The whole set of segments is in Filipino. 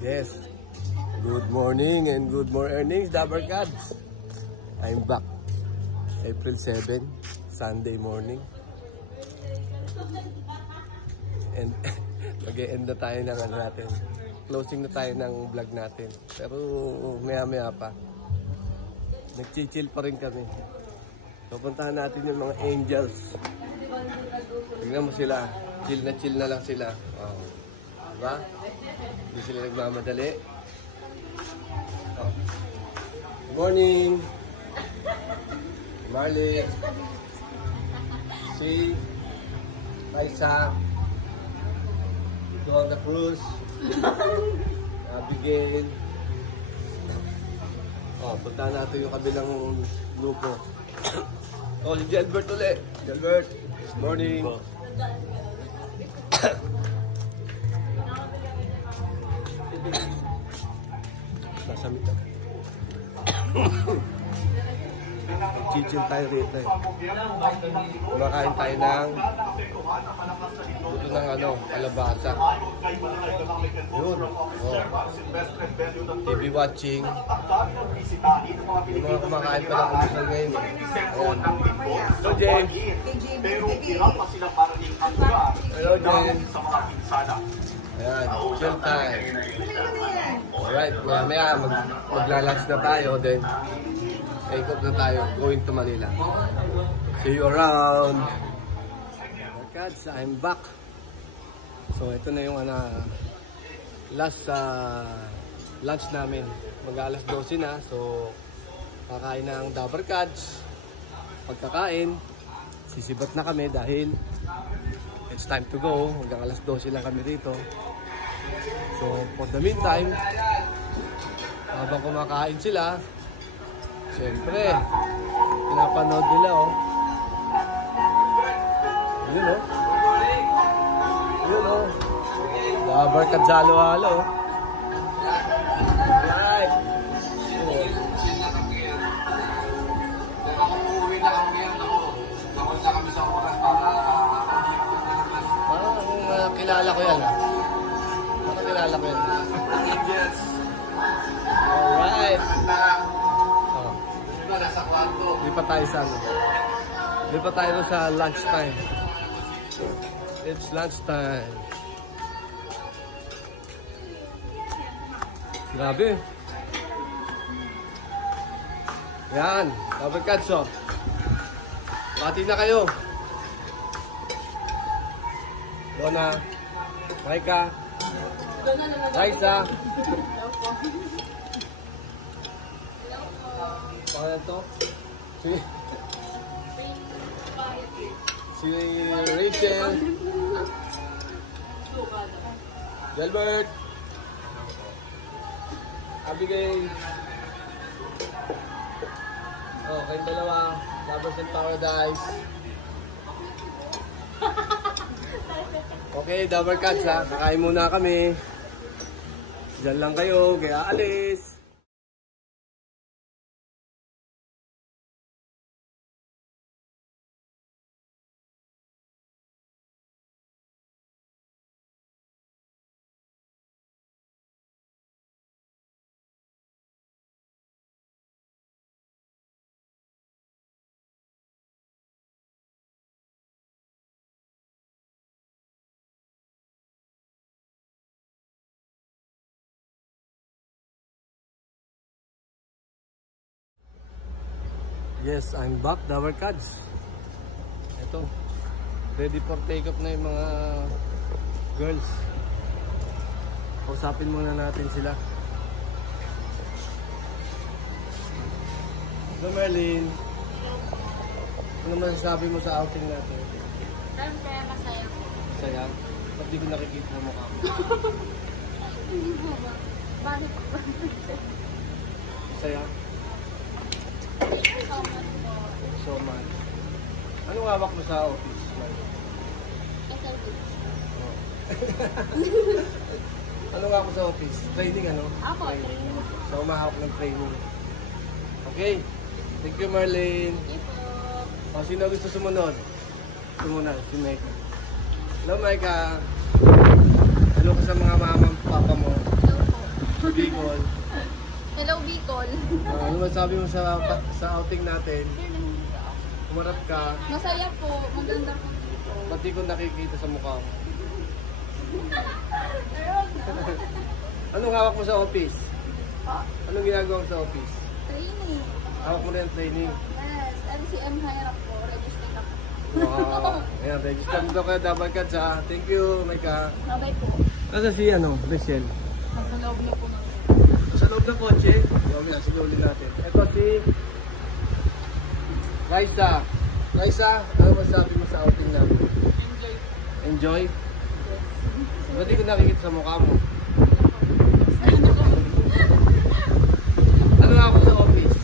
Yes. Good morning and good more earnings, Dabarkads. I'm back. April 7, Sunday morning. And mag-e-end na tayo ng ano natin. Closing na tayo ng vlog natin. Pero maya-maya pa. Nag-chill pa rin kami. Pupuntahan natin yung mga angels. Tingnan mo sila. Chill na lang sila. Wow. Diba? Hindi sila nagmamadali. Oh. Good morning! Marley! Si Raisa! Joanna Cruz! Abigail! Oh, puntahan natin yung kabilang grupo. Oh, si Gelbert ulit! Gelbert! Good morning! Nasamit ako. Chichil tayo rito eh. Kumakain tayo ng ng ano, kalabasa. Yun. Oh. TV watching. Yung mga kumakain pa ng umusal ngayon eh. Ayan. Hello James. Hello James. Ayan, chill time. Alright, maya maglalunch na tayo, then take off na tayo, going to Manila. See you around! Barkads, I'm back. So ito na yung last lunch namin. Mag-alas 12 na, so kakain na ang Dabarkads. Pagkakain, sisibat na kami dahil it's time to go. Hanggang alas 12 lang kami rito. So for the meantime, habang kumakain sila, siyempre, pinapanood nila oh. Yun oh. Yun oh. Dabarkads halo-halo oh. Right. Parang kilala ko yan ah. Parang kilala ko yan. Alright. Lipat tayo sa ano. Lipat tayo sa lunch time. It's lunch time. Grabe. Yan. Dabarkads oh. Bati na kayo. Donna. Maika. Raisa. Ano to? Si Rachel. Gelbert. Abigail. Oh, kayong dalawa. Lovers in Paradise. Okay, Dabarkads ha. Kakain muna kami. Diyan lang kayo. Kaya alis. Yes, I'm back, Dabarkads. Ito, ready for take-off na yung mga girls. Kausapin muna natin sila. Hello, Merlin. Ano masasabi mo sa outing natin? Siyempre, masaya ko. Masaya? Ba't di ko nakikita mo mukha mo? Hindi mo ba? Bakit ba? Masaya? So much po. So much. Anong hawak mo sa office? Anong hawak mo sa office? Training ano? Ako, training. So mahawak ng training. Okay. Thank you, Marlene. Thank you po. O, sino gusto sumunod? Sumunod, si Maika. Hello, Maika. Hello ka sa mga mama at papa mo. Hello po. Ano masabi mo sa outing natin? Umarap ka. Masaya po. Maganda po dito. Pati ko nakikita sa mukha mo. Anong hawak mo sa office? Anong ginagawa mo sa office? Training. Hawak mo rin ang training. Yes. MCM hirap po. Register ako. Ayan, register mo kayo, Double Cuts ha. Thank you, Micah. Bye po. Nasa si Rachel? Nasa loob na po natin. Sa loob ng kotse. Mamaya, sinuli natin. Ito si Raisa. Raisa, ano masabi mo sa outing natin? Enjoy. Enjoy? Ba't di ko nakikita sa mukha mo? Ano ako sa office?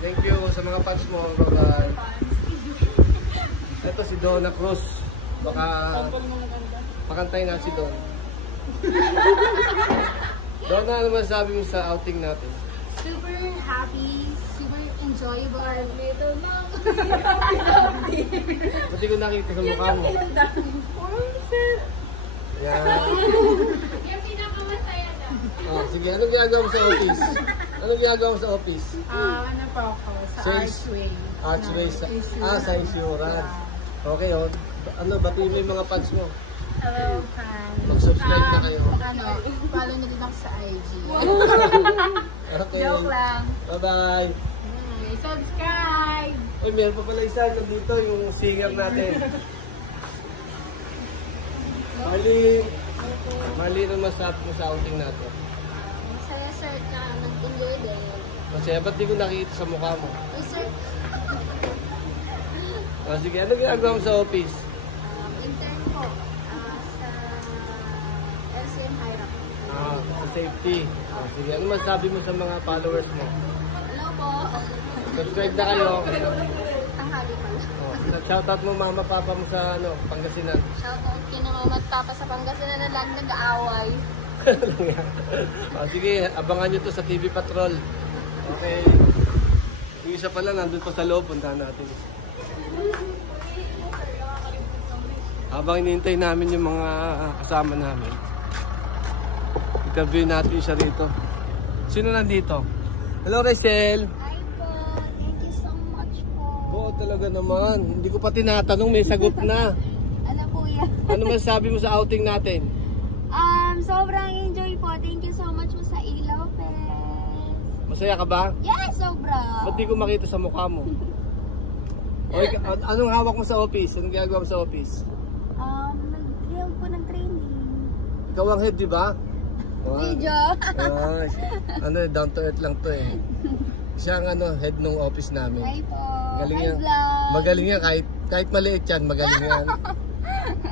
Thank you sa mga fans mo. Bye-bye. Ito si Donna Cruz. Baka pakantay na si Don. Donna, ano masasabi mo sa outing natin? Super happy, super enjoyable. Little mom. Ba't di ko nakikita sa mukha mo? Yan. Yung pinakamasaya na. Oh, sige, anong ginagawa mo sa office? Anong ginagawa mo sa office? Ano po ako? Sa Archway. Archway sa insurance. Okay, oh. Ano, batiin mo yung mga fans mo? Hello, fans. Mag-subscribe na kayo. Follow nyo din ako sa IG. Okay. Joke lang. Bye-bye. Subscribe! Uy, meron pa pala isa nandito, yung singer natin. Mali naman sa outing natin. Masaya sir ka, nag-enjoy din. Masaya, ba't di ko nakikita sa mukha mo? Uy sir, Oh, sige, ano ginagawa mo sa office? intern po sa SM Hirap. Sa safety. Oh, sige, ano masabi mo sa mga followers mo? Hello po. Subscribe na kayo. Tanghali pa. Oh, shoutout mo mama, papa mo sa Pangasinan. Shoutout kina mama at papa sa Pangasinan na lang nag-aaway. Oh, sige, abangan nyo to sa TV Patrol. Okay. Yung isa pala, nandun pa sa loob. Puntahan natin. Habang inintay namin yung mga kasama namin, interview natin siya rito. Sino nandito? Hello, Rachel. Hi po. Thank you so much po. Oo, talaga naman. Hindi ko pa tinatanong, may sagot na. Ano po yan? Ano masasabi mo sa outing natin? Sobrang enjoy po. Thank you so much po sa ilaw, Masaya ka ba? Yes, sobra. Ba't di ko makita sa mukha mo? Okay, anong hawak mo sa office? Anong ginagawa mo sa office? Nag-drill po ng training. Ikaw ang head, di ba? Video. Down to earth lang to eh. Siya ang head ng office namin. Hi po. Magaling Hi yan. vlog. Magaling yan kahit maliit yan, magaling yan.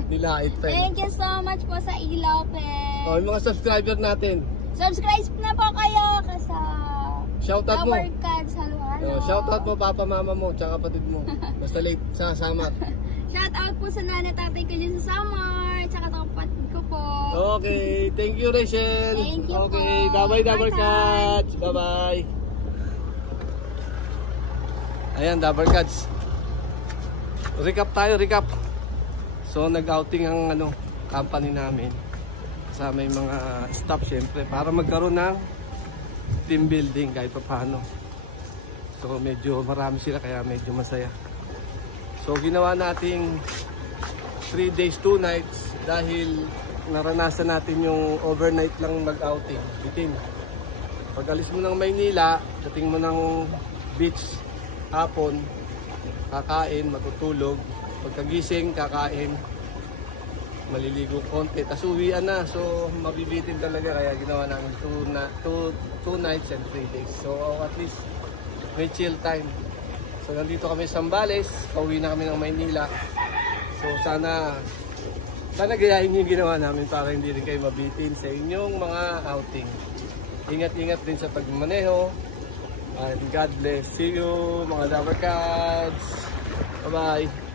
Nilait pa eh. Thank you so much po sa ilaw, Oh, yung mga subscriber natin. Subscribe na po kayo sa Shoutout mo. Double Cuts. Halo-halo. Shoutout mo papa, mama mo, tsaka kapatid mo. Basta late sa Samar. Shoutout po sa nanay tatay ko dyan sa Samar. Tsaka sa kapatid ko po. Okay, thank you Rachel. Thank you Okay, po. bye-bye Double Bye-bye. Cuts. Bye-bye. Ayan, Double Cuts. Recap tayo, recap. So, nag-outing ang company namin. Kasama yung mga staff syempre para magkaroon ng team building kahit pa paano. So, medyo marami sila kaya medyo masaya. So, ginawa nating 3 days, 2 nights dahil naranasan natin yung overnight lang mag-outing. Bitin. Pag alis mo ng Maynila, dating mo ng beach hapon, kakain, matutulog. Pagkagising, kakain, maliligo konti, tas uwian na. So, mabibitin talaga kaya ginawa namin 2 nights and 3 days. So, at least may chill time. So, nandito kami sa Zambales, pauwi na kami ng Maynila. So, sana gayahin yung ginawa namin para hindi rin kayo mabitin sa inyong mga outing. Ingat-ingat din sa pagmaneho. And God bless. See you mga Double Cuts. Bye-bye.